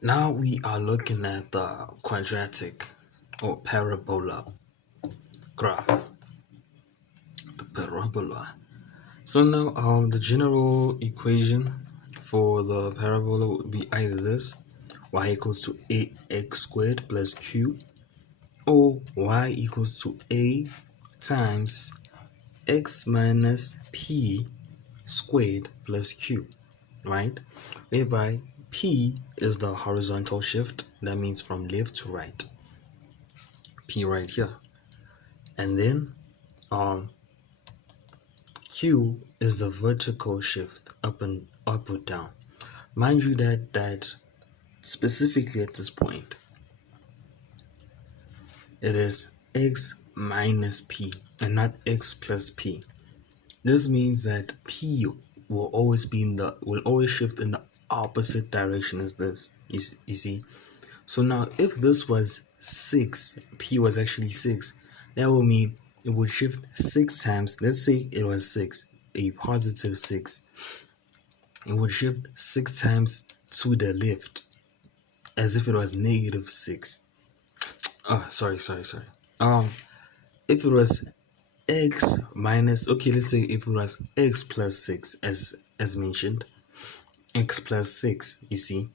Now we are looking at the quadratic or parabola graph, the parabola. So now the general equation for the parabola would be either this: y equals to ax squared plus q, or y equals to a times x minus p squared plus q, right? Whereby p is the horizontal shift, that means from left to right, p right here, and then um q is the vertical shift, up or down. Mind you that specifically at this point it is x minus p and not x plus p. This means that p will always shift in the opposite direction as this. You see. So now if this was 6, p was actually 6, that would mean it would shift 6 times. Let's say it was 6, a positive 6. It would shift 6 times to the left as if it was negative 6. Oh, sorry. Um, if it was x minus, okay, let's say if it was x plus 6, as mentioned, x plus 6, you see,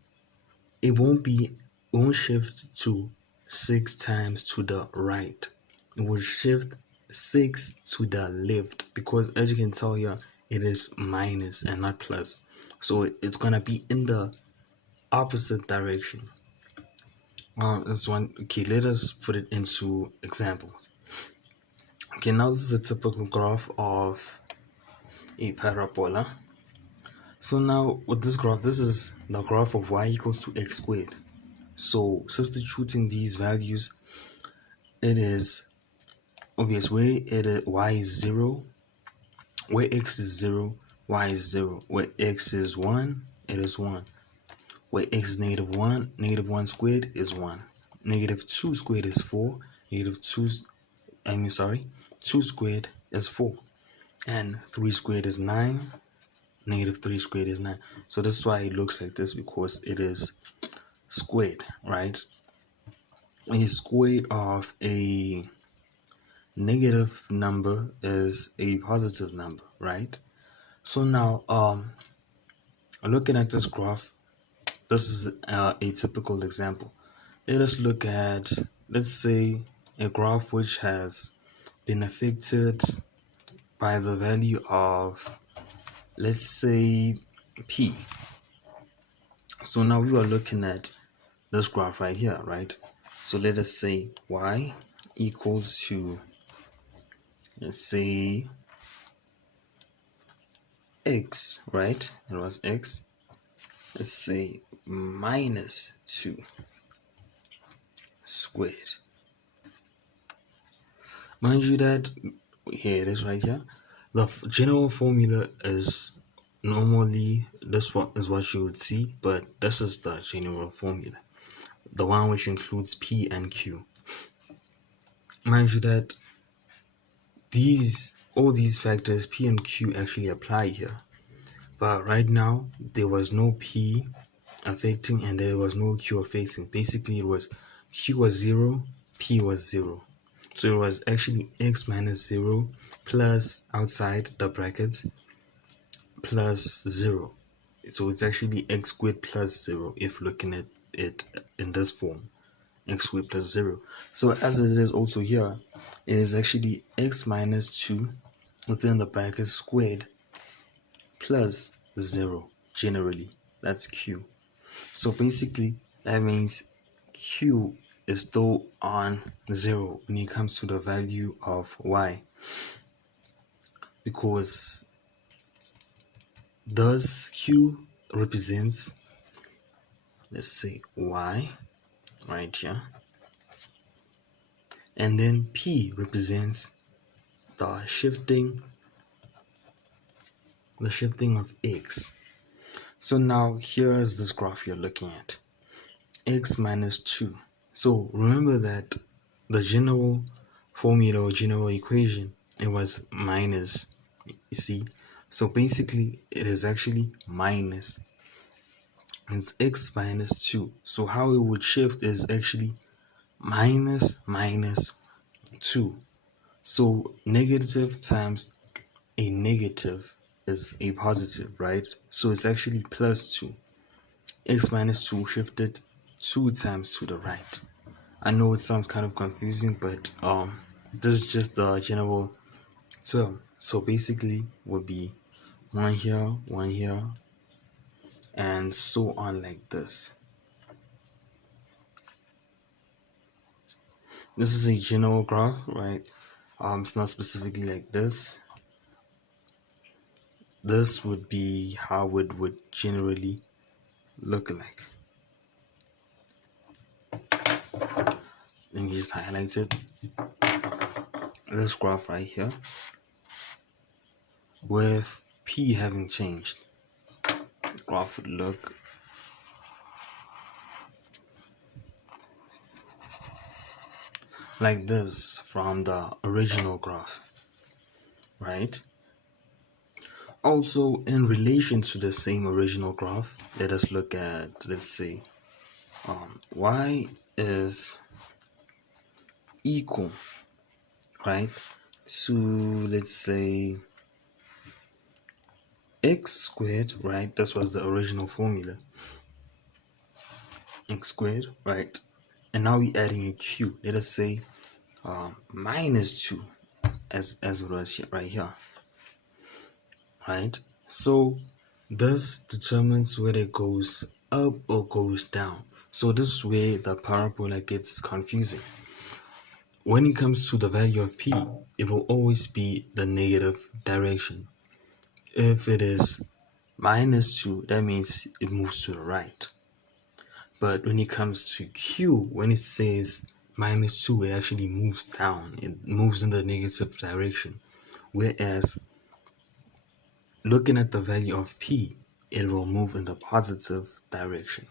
it won't shift to 6 times to the right. It will shift 6 to the left, because as you can tell here, it is minus and not plus. So it's gonna be in the opposite direction. This one, okay, let us put it into examples. Okay, now this is a typical graph of a parabola. So now with this graph, this is the graph of y equals to x squared. So substituting these values, it is obvious where y is 0, where x is 0, y is 0, where x is 1, it is 1, where x is negative 1 squared is 1, negative 2 squared is 4, negative 2 2 squared is 4, and 3 squared is 9, negative 3 squared is 9. So this is why it looks like this, because it is squared, right? A square of a negative number is a positive number, right? So now looking at this graph, this is a typical example. Let us look at, let's say, a graph which has been affected by the value of, let's say, p. So now we are looking at this graph right here, right? So let us say y equals to, let's say, x, right? It was x. Let's say minus 2 squared. Mind you that here it is right here. The general formula is normally this one is what you would see, but this is the general formula, the one which includes p and q. Mind you that all these factors p and q actually apply here, but right now there was no p affecting and there was no q affecting. Basically it was q was 0, p was 0. So it was actually x minus 0 plus, outside the brackets, plus 0. So it's actually x squared plus 0 if looking at it in this form, x squared plus 0. So as it is also here, it is actually x minus 2 within the brackets squared plus 0 generally. That's q. So basically that means q is still on 0 when it comes to the value of y, because thus q represents, let's say, y right here, and then p represents the shifting of x. So now here's this graph you're looking at, x minus 2. So remember that the general formula or general equation, it was minus, you see. So basically it is actually minus It's x minus 2. So how it would shift is actually minus minus 2. So negative times a negative is a positive, right? So it's actually plus 2. X minus 2 shifted 2 times to the right. I know it sounds kind of confusing, but this is just the general term. So basically would be 1 here, and so on like this. This is a general graph, right? It's not specifically like this. This would be how it would generally look like. Let me just highlight it. This graph right here, with P having changed, the graph would look like this from the original graph, right? Also, in relation to the same original graph, let us look at, let's say, y is equal, right, to, let's say, x squared, right? This was the original formula, x squared, right? And now we're adding a q. Let us say minus 2, as it was right here, right? So this determines whether it goes up or goes down. So this is where the parabola gets confusing. When it comes to the value of p, it will always be the negative direction. If it is minus 2, that means it moves to the right. But when it comes to q, when it says minus 2, it actually moves down. It moves in the negative direction. Whereas looking at the value of p, it will move in the positive direction.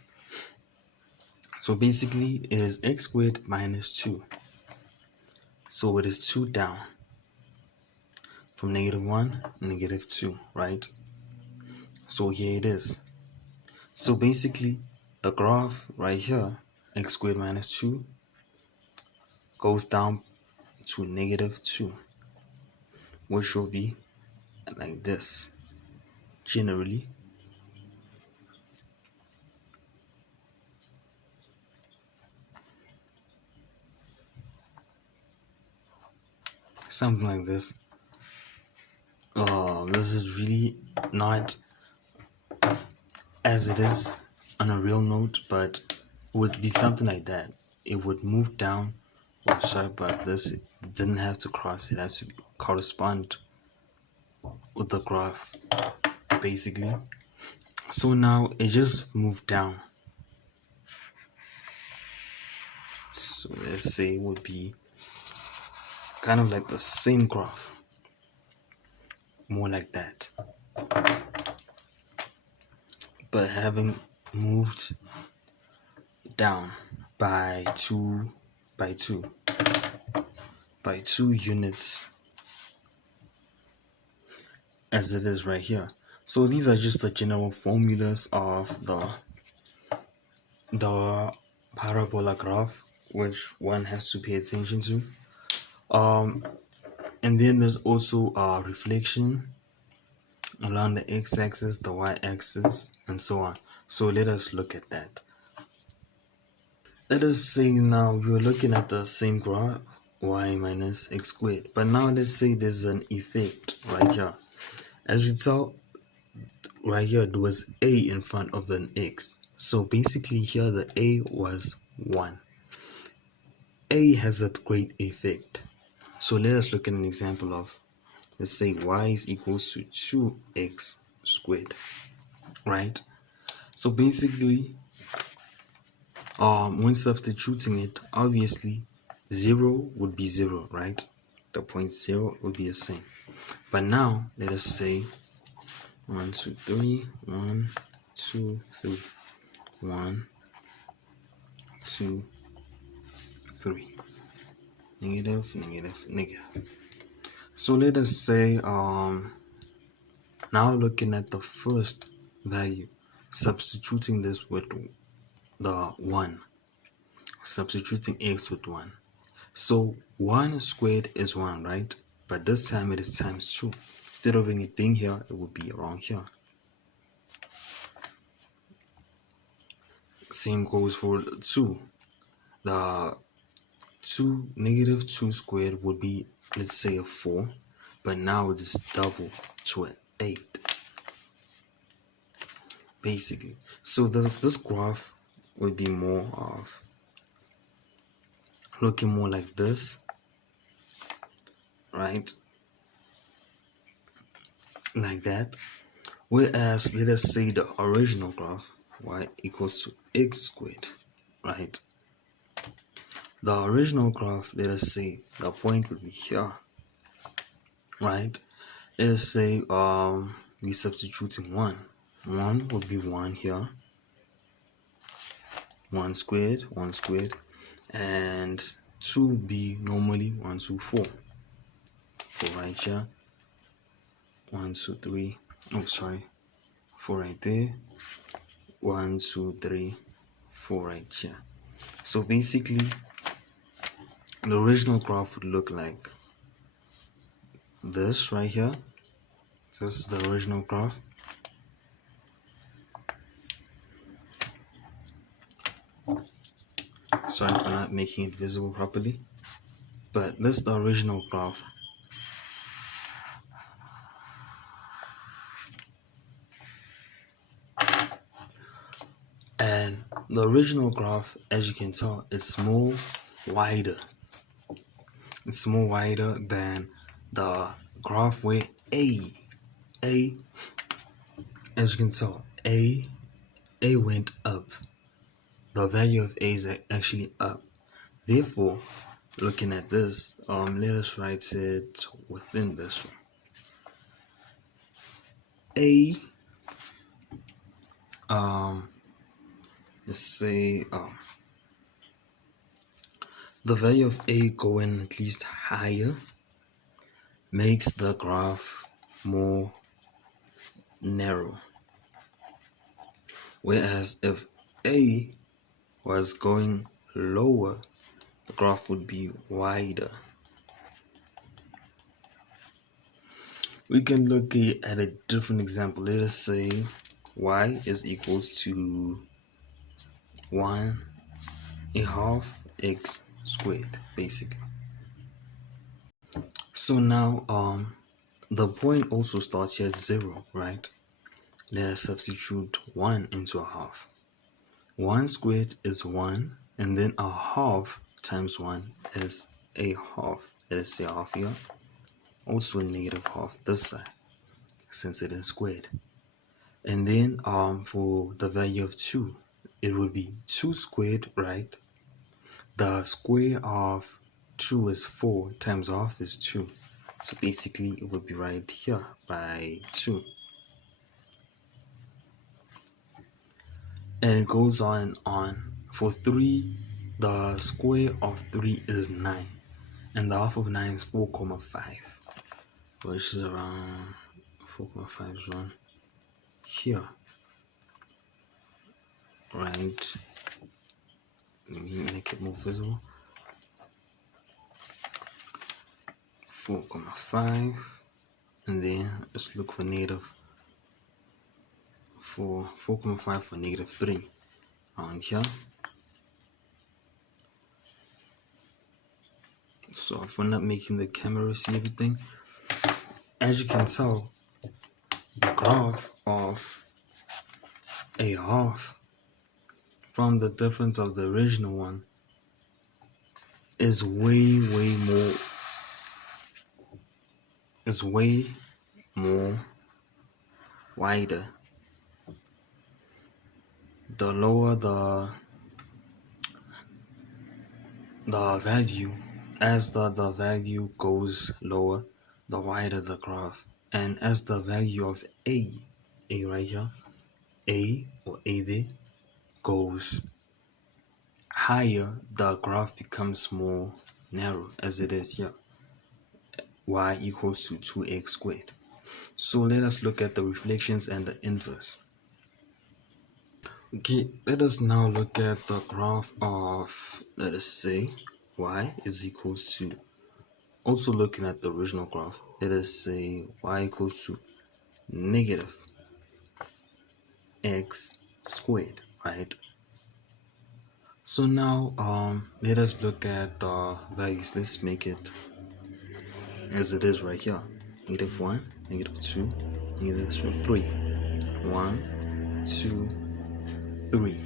So basically, it is x squared minus 2. So it is 2 down from negative 1, negative 2, right? So here it is. So basically, the graph right here, x squared minus 2, goes down to negative 2, which will be like this, generally. Something like this. This is really not as it is on a real note, but it would be something like that. It would move down. Oh, sorry about this. It didn't have to cross. It has to correspond with the graph, basically. So now it just moved down. So let's say it would be kind of like the same graph, more like that, but having moved down by two units, as it is right here. So these are just the general formulas of the parabola graph, which one has to pay attention to. And then there's also reflection along the x-axis, the y-axis, and so on. So let us look at that. Let us say now you're looking at the same graph, y minus x squared. But now let's say there's an effect right here. As you tell, right here there was a in front of an x. So basically here the a was 1. A has a great effect. So let us look at an example of, let's say y is equals to 2x squared, right? So basically, when substituting it, obviously 0 would be 0, right? The point 0 would be the same. But now let us say 1 2 3 1 2 3 1 2 3 negative negative negative. So let us say now looking at the first value, substituting this with the 1, substituting x with 1. So 1 squared is 1, right? But this time it is times 2. Instead of it being here, it would be around here. Same goes for 2. The negative 2 squared would be, let's say, a 4, but now it is double to an 8, basically. So this graph would be more of looking more like this, right? Like that. Whereas, let us say the original graph, y equals to x squared, right? The original graph, let us say the point would be here, right? Let us say we substituting 1. 1 would be 1 here, 1 squared, and 2 would be normally 1, 2, 4. So right here, 1, 2, 3. Oh, sorry, 4 right there. 1, 2, 3, 4 right here. So basically, the original graph would look like this right here. This is the original graph. Sorry for not making it visible properly, but this is the original graph. And the original graph, as you can tell, it's more wider. It's more wider than the graph where A, as you can tell, A went up. The value of A is actually up. Therefore, looking at this, let us write it within this one. A, let's say, the value of A going at least higher makes the graph more narrow. Whereas if A was going lower, the graph would be wider. We can look at a different example. Let us say y is equals to 1/2 x squared, basically. So now the point also starts here at 0, right? Let us substitute 1 into a half. 1 squared is 1, and then a half times 1 is a half. Let us say a half here. Also a negative half this side, since it is squared. And then for the value of 2, it would be 2 squared, right? The square of 2 is 4 times half is 2. So basically it would be right here by 2. And it goes on and on. For 3, the square of 3 is 9. And the half of 9 is 4,5. Which is around 4,5 is around here. Right. Let me make it more visible. 4,5. And then let's look for negative 4,5 for negative 3 on here. So if we're not making the camera see everything, as you can tell, the graph of a half from the difference of the original one is way more wider. The lower the value, as the value goes lower, the wider the graph. And as the value of a right here, a or a there, goes higher, the graph becomes more narrow, as it is here. Y equals to 2x squared. So let us look at the reflections and the inverse. Okay, let us now look at the graph of, let us say, y is equals to, also looking at the original graph, let us say y equals to negative x squared, right? So now let us look at the values. Let's make it as it is right here. Negative 1, negative 2, negative 3. 1, 2, 3,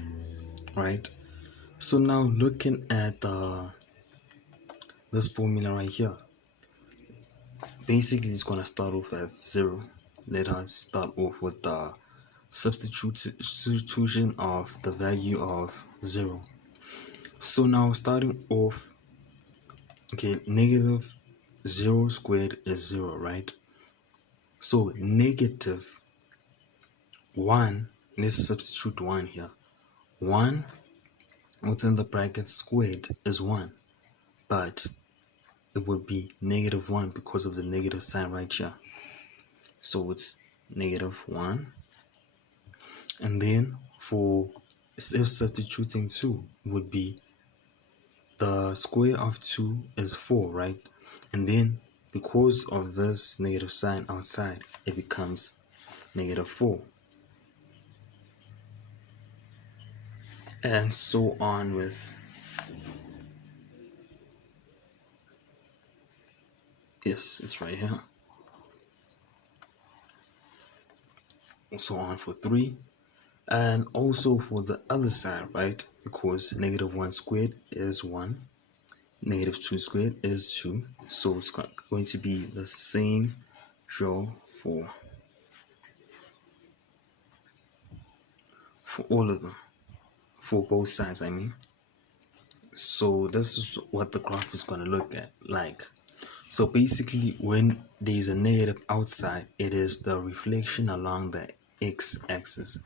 right? So now looking at this formula right here, basically it's going to start off at 0. Let us start off with the substitution of the value of 0. So now starting off, okay, negative 0 squared is 0, right? So negative 1, let's substitute 1 here. 1 within the bracket squared is 1, but it would be negative 1 because of the negative sign right here. So it's negative 1. And then for if substituting 2 would be the square of 2 is 4, right? And then because of this negative sign outside, it becomes negative 4. And so on with, yes, it's right here. So on for 3. And also for the other side, right? Because negative 1 squared is 1. Negative 2 squared is 2. So it's going to be the same draw for all of them, for both sides, I mean. So this is what the graph is going to look at like. So basically when there's a negative outside, it is the reflection along the x-axis,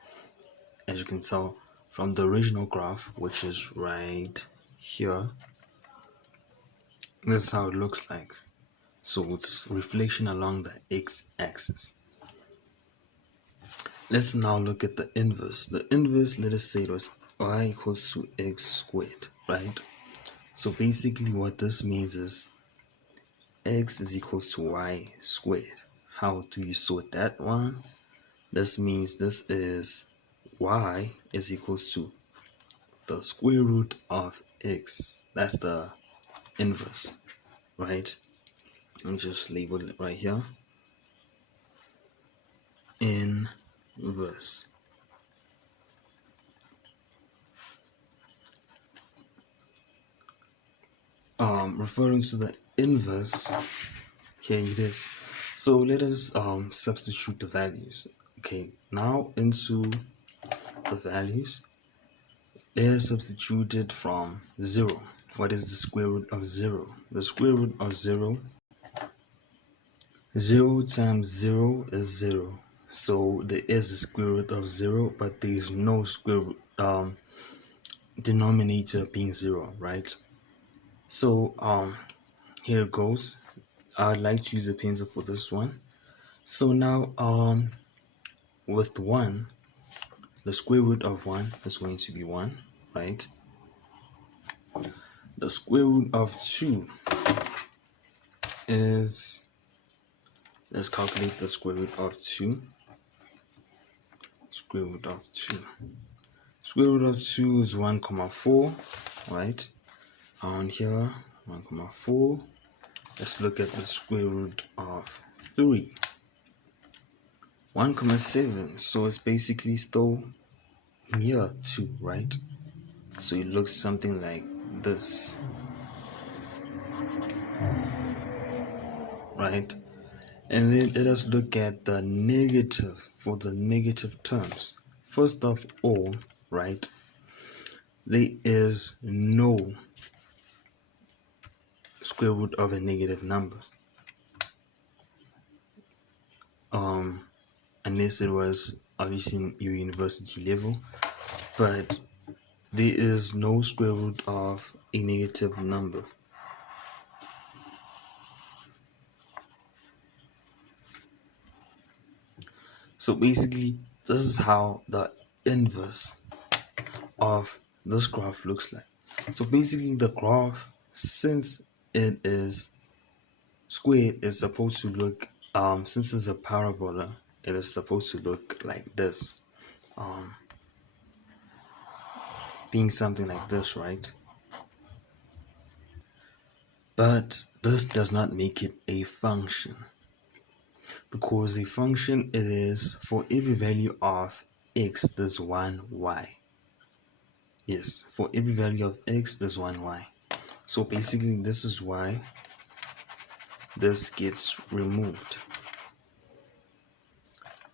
as you can tell from the original graph, which is right here. This is how it looks like. So it's reflection along the x-axis. Let's now look at the inverse. The inverse, let us say it was y equals to x squared, right? So basically what this means is x is equals to y squared. How do you sort that one? This means this is y is equals to the square root of x. That's the inverse, right? Let me just label it right here. Inverse. Referring to the inverse, here it is. So let us substitute the values. Okay, now into the values, let us substitute it from 0. What is the square root of 0? The square root of 0, 0 times 0 is 0. So there is a square root of 0, but there is no square root, denominator being 0, right? So here it goes. I'd like to use a pencil for this one. So now with 1, the square root of 1 is going to be 1, right? The square root of 2 is, let's calculate the square root of 2. Square root of 2. Square root of 2 is 1,4, right? On here, 1,4. Let's look at the square root of 3. 1,7. So it's basically still near 2, right? So it looks something like this, right? And then let us look at the negative for the negative terms. First of all, right, there is no square root of a negative number. Unless it was obviously your university level, but there is no square root of a negative number. So basically, this is how the inverse of this graph looks like. So basically the graph, since it is squared, is supposed to look, since it's a parabola, it is supposed to look like this, being something like this, right? But this does not make it a function, because a function, it is for every value of x there's one y. Yes, for every value of x there's one y. So basically this is why this gets removed.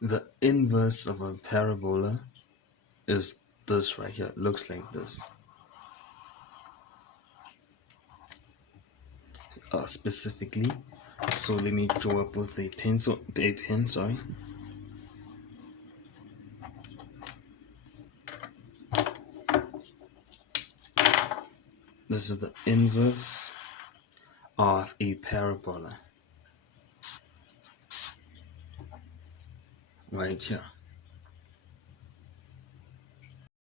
The inverse of a parabola is this right here. It looks like this. Specifically, so let me draw up with a pen, sorry. This is the inverse of a parabola right here.